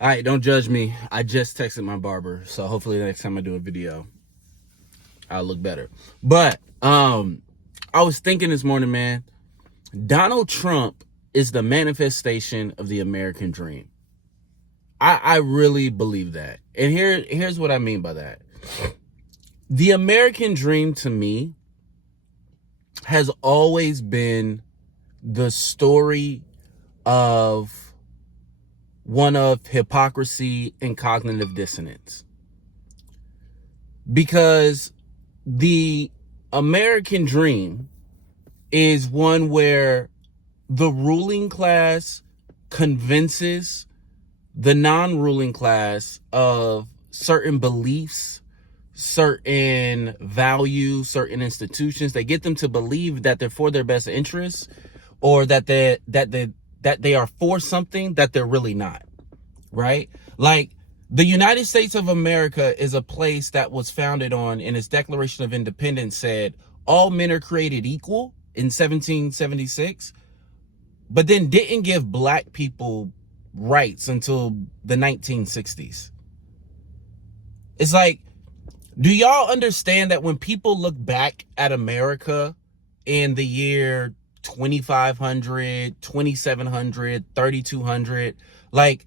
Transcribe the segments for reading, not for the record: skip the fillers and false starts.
All right, don't judge me. I just texted my barber, so hopefully the next time I do a video, I'll look better. But I was thinking this morning, man, Donald Trump is the manifestation of the American dream. I really believe that. And here's what I mean by that. The American dream to me has always been the story of one of hypocrisy and cognitive dissonance. Because the American dream is one where the ruling class convinces the non-ruling class of certain beliefs, certain values, certain institutions. They get them to believe that they're for their best interests, or that they are for something that they're really not, right? Like, the United States of America is a place that was founded on, in its Declaration of Independence, said all men are created equal in 1776, but then didn't give black people rights until the 1960s. It's like, do y'all understand that when people look back at America in the year 2500, 2700, 3200, like,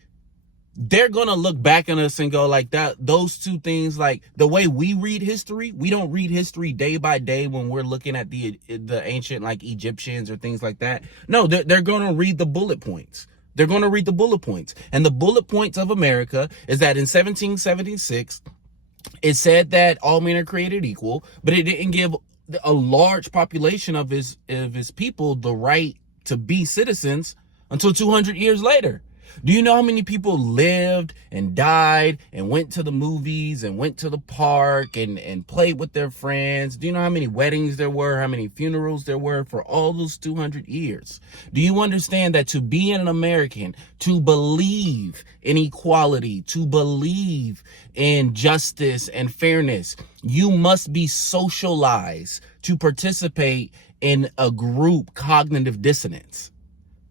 they're gonna look back on us and go like that, those two things, like the way we read history, we don't read history day by day when we're looking at the ancient, like, Egyptians or things like that. No, they're gonna read the bullet points. They're gonna read the bullet points. And the bullet points of America is that in 1776, it said that all men are created equal, but it didn't give a large population of his people the right to be citizens until 200 years later. Do you know how many people lived and died and went to the movies and went to the park and played with their friends? Do you know how many weddings there were, how many funerals there were for all those 200 years? Do you understand that to be an American, to believe in equality, to believe in justice and fairness, you must be socialized to participate in a group cognitive dissonance?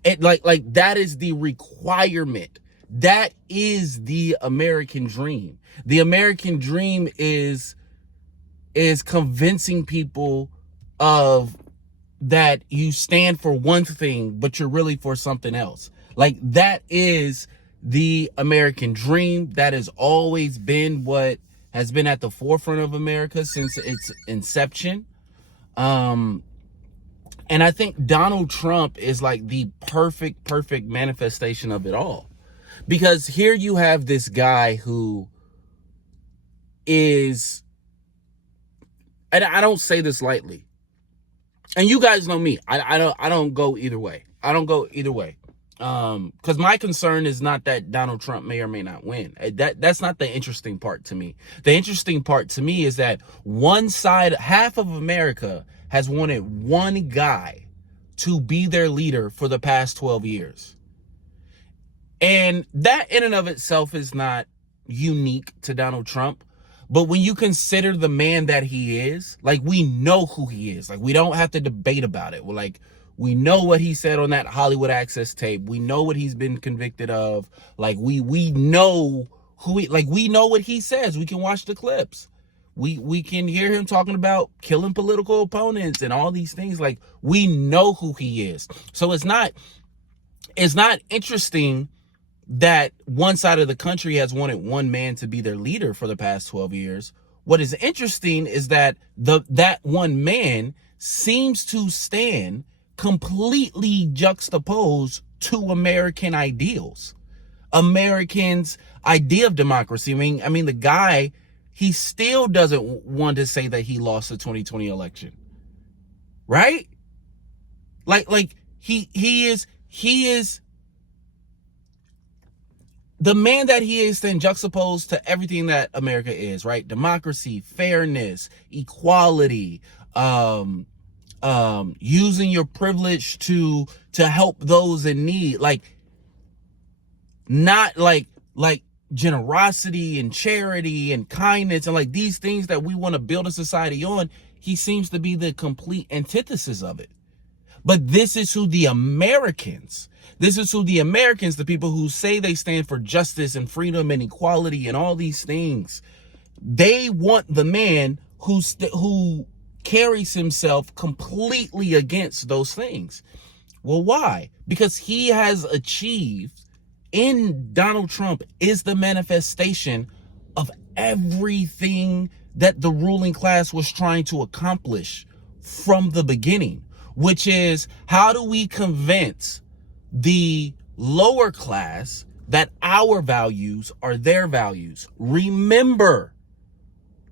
It, like that is the requirement. That is the American dream. The American dream is convincing people of that you stand for one thing, but you're really for something else. Like, that is the American dream. That has always been what has been at the forefront of America since its inception. And I think Donald Trump is like the perfect manifestation of it all. Because here you have this guy who is, and I don't say this lightly, and you guys know me, I don't go either way. I don't go either way. Because my concern is not that Donald Trump may or may not win. That's not the interesting part to me. The interesting part to me is that one side, half of America, has wanted one guy to be their leader for the past 12 years. And that in and of itself is not unique to Donald Trump. But when you consider the man that he is, like, we know who he is. Like, we don't have to debate about it. We're like, we know what he said on that Hollywood Access tape. We know what he's been convicted of. Like, we know who he, like, we know what he says. We can watch the clips. We can hear him talking about killing political opponents and all these things. Like, we know who he is. So it's not interesting that one side of the country has wanted one man to be their leader for the past 12 years. What is interesting is that that one man seems to stand completely juxtaposed to American ideals, Americans' idea of democracy. I mean, the guy, he still doesn't want to say that he lost the 2020 election, right? Like he is the man that he is, then juxtaposed to everything that America is, right? Democracy, fairness, equality, using your privilege to help those in need, like, not like generosity and charity and kindness and like these things that we want to build a society on. He seems to be the complete antithesis of it. But this is who the Americans, the people who say they stand for justice and freedom and equality and all these things, they want the man who carries himself completely against those things. Well, why? Because he has achieved, in Donald Trump, is the manifestation of everything that the ruling class was trying to accomplish from the beginning, which is, how do we convince the lower class that our values are their values? Remember,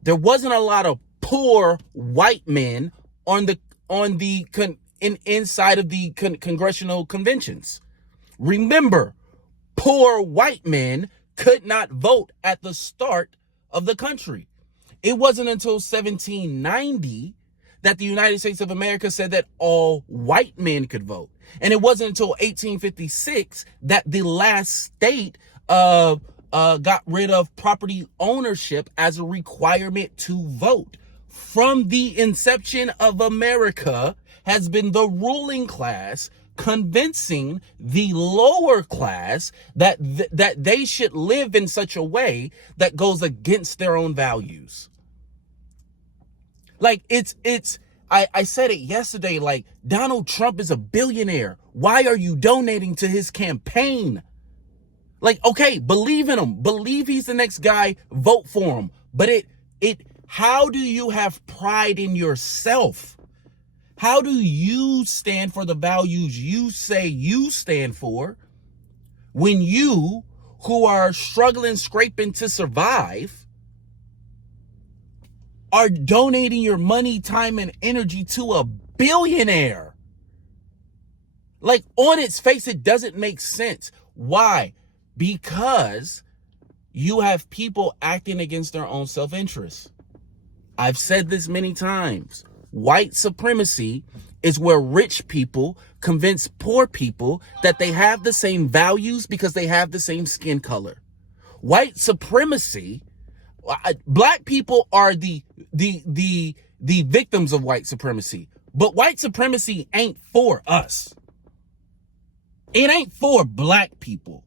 there wasn't a lot of poor white men inside of the congressional conventions. Remember, poor white men could not vote at the start of the country. It wasn't until 1790 that the United States of America said that all white men could vote. And it wasn't until 1856 that the last state got rid of property ownership as a requirement to vote. From the inception of America has been the ruling class convincing the lower class that they should live in such a way that goes against their own values. Like, I said it yesterday, like, Donald Trump is a billionaire. Why are you donating to his campaign? Like, okay, believe in him. Believe he's the next guy. Vote for him. But how do you have pride in yourself? How do you stand for the values you say you stand for when you, who are struggling, scraping to survive, are donating your money, time, and energy to a billionaire? Like, on its face, it doesn't make sense. Why? Because you have people acting against their own self-interest. I've said this many times. White supremacy is where rich people convince poor people that they have the same values because they have the same skin color. White supremacy, black people are the victims of white supremacy. But white supremacy ain't for us. It ain't for black people.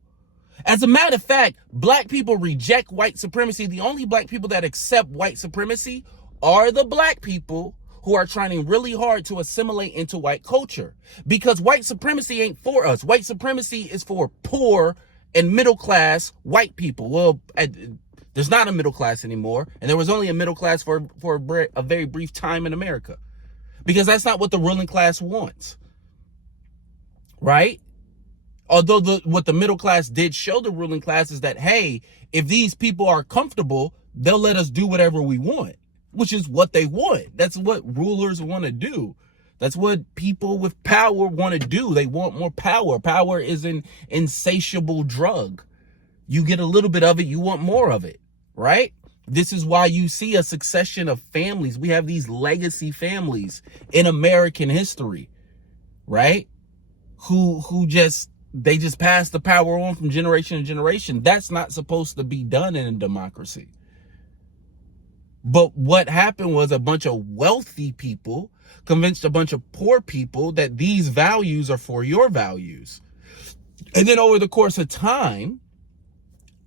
As a matter of fact, black people reject white supremacy. The only black people that accept white supremacy are the black people who are trying really hard to assimilate into white culture. Because white supremacy ain't for us. White supremacy is for poor and middle class white people. Well, there's not a middle class anymore. And there was only a middle class for a very brief time in America. Because that's not what the ruling class wants. Right? Although what the middle class did show the ruling class is that, hey, if these people are comfortable, they'll let us do whatever we want, which is what they want. That's what rulers want to do. That's what people with power want to do. They want more power. Power is an insatiable drug. You get a little bit of it, you want more of it, right? This is why you see a succession of families. We have these legacy families in American history, right? Who just pass the power on from generation to generation. That's not supposed to be done in a democracy. But what happened was a bunch of wealthy people convinced a bunch of poor people that these values are for your values. And then over the course of time,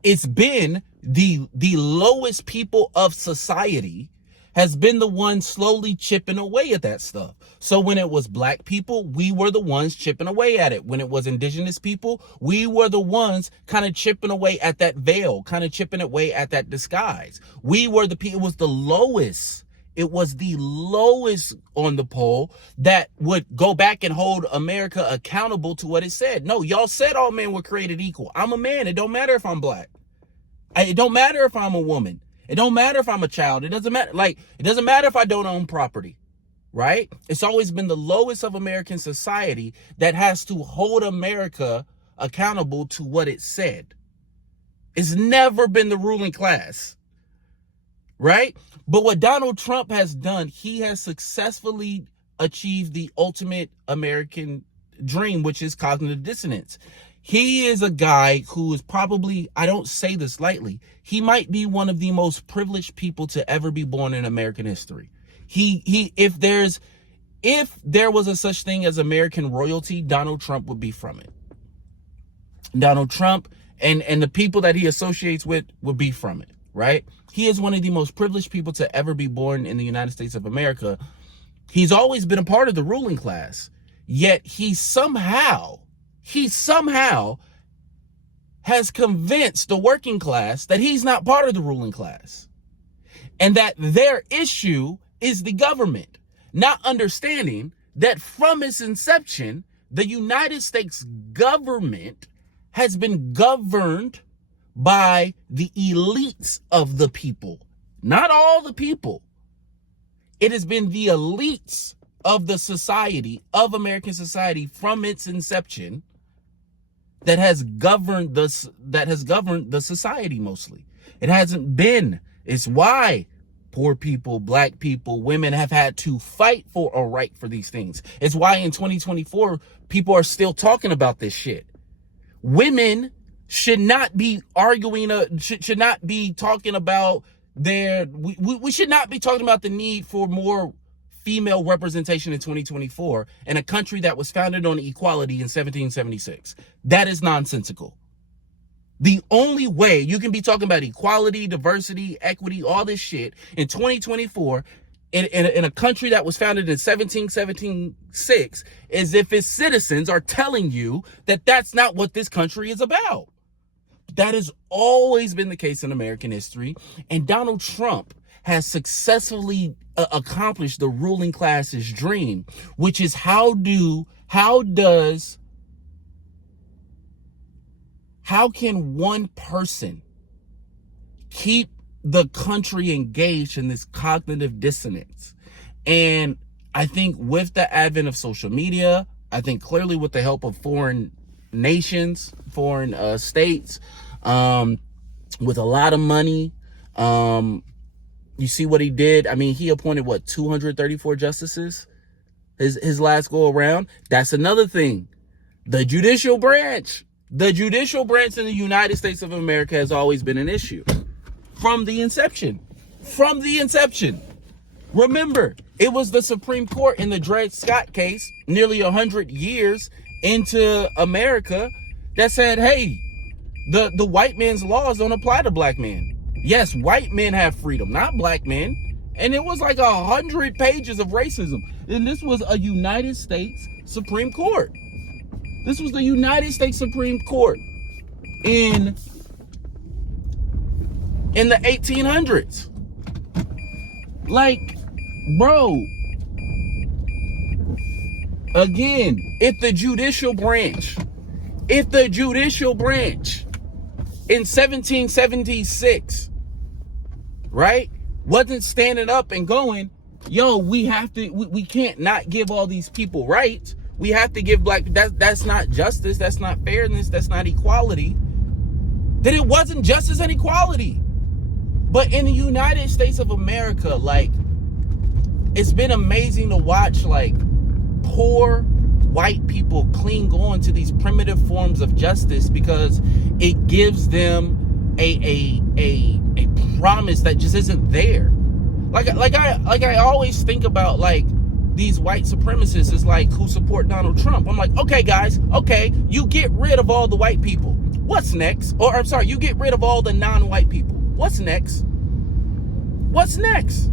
it's been the lowest people of society has been the one slowly chipping away at that stuff. So when it was black people, we were the ones chipping away at it. When it was indigenous people, we were the ones kind of chipping away at that veil, kind of chipping away at that disguise. We were the people, it was the lowest. It was the lowest on the poll that would go back and hold America accountable to what it said. No, y'all said all men were created equal. I'm a man. It don't matter if I'm black. It don't matter if I'm a woman. It don't matter if I'm a child. It doesn't matter. Like, it doesn't matter if I don't own property, right? It's always been the lowest of American society that has to hold America accountable to what it said. It's never been the ruling class, right? But what Donald Trump has done, he has successfully achieved the ultimate American dream, which is cognitive dissonance. He is a guy who is probably, I don't say this lightly, he might be one of the most privileged people to ever be born in American history. If there's If there was a such thing as American royalty, Donald Trump would be from it. Donald Trump and the people that he associates with would be from it, right? He is one of the most privileged people to ever be born in the United States of America. He's always been a part of the ruling class, yet he somehow has convinced the working class that he's not part of the ruling class and that their issue is the government, not understanding that from its inception, the United States government has been governed by the elites of the people, not all the people. It has been the elites of the society, of American society from its inception that has governed the society mostly. It hasn't been. It's why poor people, black people, women have had to fight for a right for these things. It's why in 2024, people are still talking about this shit. Women should not be arguing, should not be talking about we should not be talking about the need for more female representation in 2024 in a country that was founded on equality in 1776. That is nonsensical. The only way you can be talking about equality, diversity, equity, all this shit in 2024 in a country that was founded in 1776 is if its citizens are telling you that that's not what this country is about. That has always been the case in American history, and Donald Trump has successfully accomplished the ruling class's dream, which is how can one person keep the country engaged in this cognitive dissonance? And I think with the advent of social media, I think clearly with the help of foreign nations, foreign states, with a lot of money, you see what he did. I mean, he appointed 234 justices his last go around. That's another thing. The judicial branch in the United States of America has always been an issue from the inception. Remember, it was the Supreme Court in the Dred Scott case nearly 100 years into America that said, hey, the white man's laws don't apply to black men. Yes, white men have freedom, not black men. And it was like 100 pages of racism. And this was a United States Supreme Court. This was the United States Supreme Court in the 1800s. Like, bro, again, if the judicial branch in 1776, right, wasn't standing up and going, yo, we can't not give all these people rights. We have to give that's not justice, that's not fairness, that's not equality. Then it wasn't justice and equality. But in the United States of America, like, it's been amazing to watch, like, poor white people cling on to these primitive forms of justice because it gives them a promise that just isn't there. Like I always think about, like, these white supremacists is like who support Donald Trump. I'm like, okay, guys, okay, you get rid of all the white people. What's next? Or I'm sorry, you get rid of all the non-white people. What's next? What's next?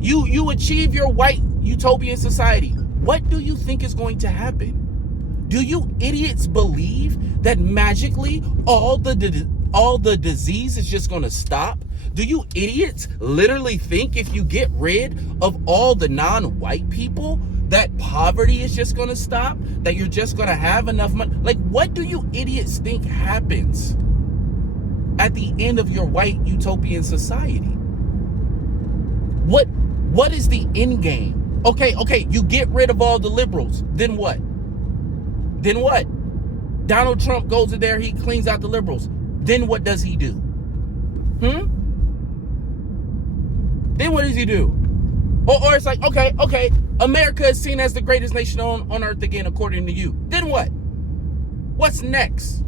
You achieve your white utopian society. What do you think is going to happen? Do you idiots believe that magically all the disease is just going to stop? Do you idiots literally think if you get rid of all the non-white people that poverty is just going to stop? That you're just going to have enough money? Like, what do you idiots think happens at the end of your white utopian society? What is the end game? Okay, you get rid of all the liberals. Then what? Donald Trump goes in there, he cleans out the liberals. Then what does he do? Then what does he do? Or it's like, okay, America is seen as the greatest nation on earth again, according to you. Then what? What's next?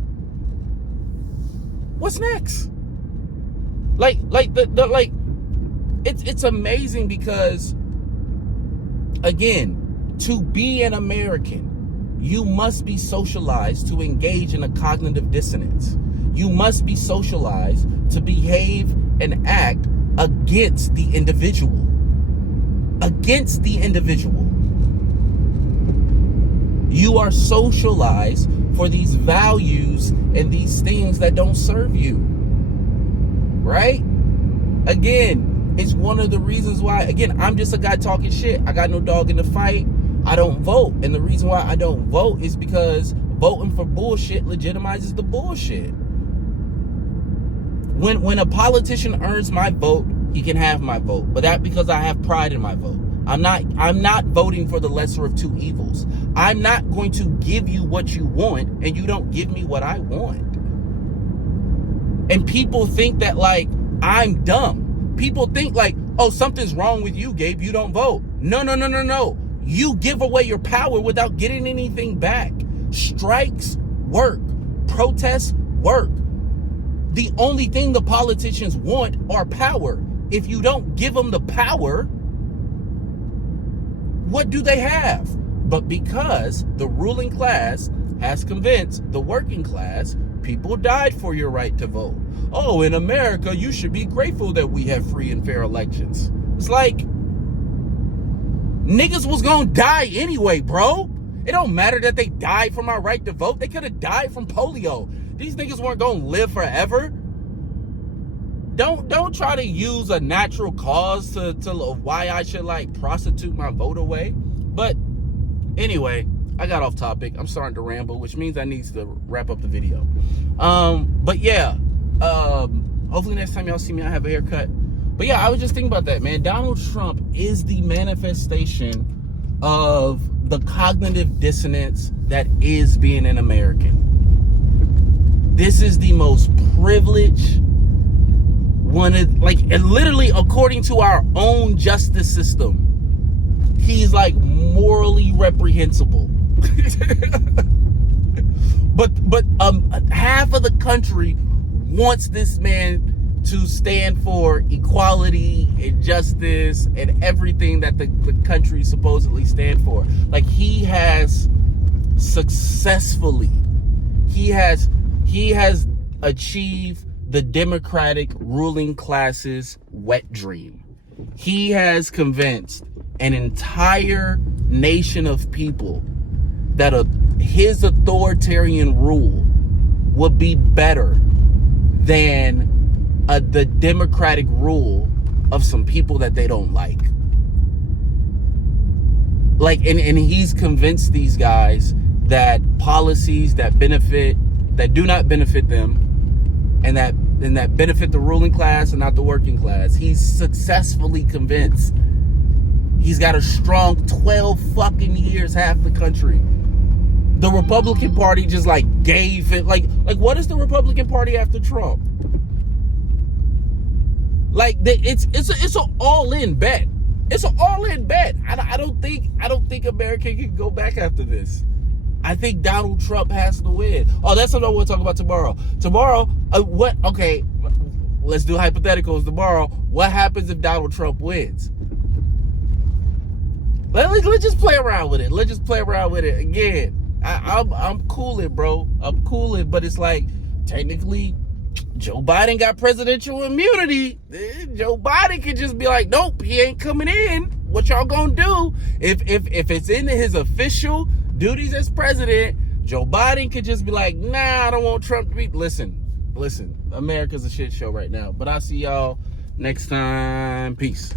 What's next? It's amazing because, again, To be an American, you must be socialized to engage in a cognitive dissonance. You must be socialized to behave and act against the individual. Against the individual. You are socialized for these values and these things that don't serve you. Right? Again, it's one of the reasons why, again, I'm just a guy talking shit. I got no dog in the fight. I don't vote. And the reason why I don't vote is because voting for bullshit legitimizes the bullshit. When a politician earns my vote, he can have my vote. But that's because I have pride in my vote. I'm not voting for the lesser of two evils. I'm not going to give you what you want and you don't give me what I want. And people think that, like, I'm dumb. People think like, oh, something's wrong with you, Gabe. You don't vote. No. You give away your power without getting anything back. Strikes work. Protests work. The only thing the politicians want are power. If you don't give them the power, what do they have? But because the ruling class has convinced the working class, people died for your right to vote. Oh, in America, you should be grateful that we have free and fair elections. It's like, niggas was gonna die anyway, bro. It don't matter that they died for my right to vote. They could have died from polio. These niggas weren't gonna live forever. Don't try to use a natural cause to why I should, like, prostitute my vote away. But anyway, I got off topic. I'm starting to ramble, which means I need to wrap up the video. But yeah, hopefully next time y'all see me, I have a haircut. But yeah, I was just thinking about that, man. Donald Trump is the manifestation of the cognitive dissonance that is being an American. This is the most privileged one, like, and literally according to our own justice system, he's like morally reprehensible. but half of the country wants this man to stand for equality and justice and everything that the country supposedly stand for. Like, he has successfully, he has achieved the Democratic ruling class's wet dream. He has convinced an entire nation of people that his authoritarian rule would be better than the democratic rule of some people that they don't like. Like, and he's convinced these guys that policies that do not benefit them, and that benefit the ruling class and not the working class, he's successfully convinced. He's got a strong 12 fucking years, half the country. The Republican Party just like gave it, like what is the Republican Party after Trump? Like, it's an all-in bet. It's an all-in bet. I don't think America can go back after this. I think Donald Trump has to win. Oh, that's something I want to talk about tomorrow. Okay, let's do hypotheticals tomorrow. What happens if Donald Trump wins? Let's just play around with it. Let's just play around with it again. I'm cooling, bro. I'm cooling, but it's like, technically, Joe Biden got presidential immunity. Joe Biden could just be like, nope, he ain't coming in. What y'all gonna do? If it's in his official duties as president, Joe Biden could just be like, nah, I don't want Trump to be. Listen, America's a shit show right now. But I'll see y'all next time. Peace.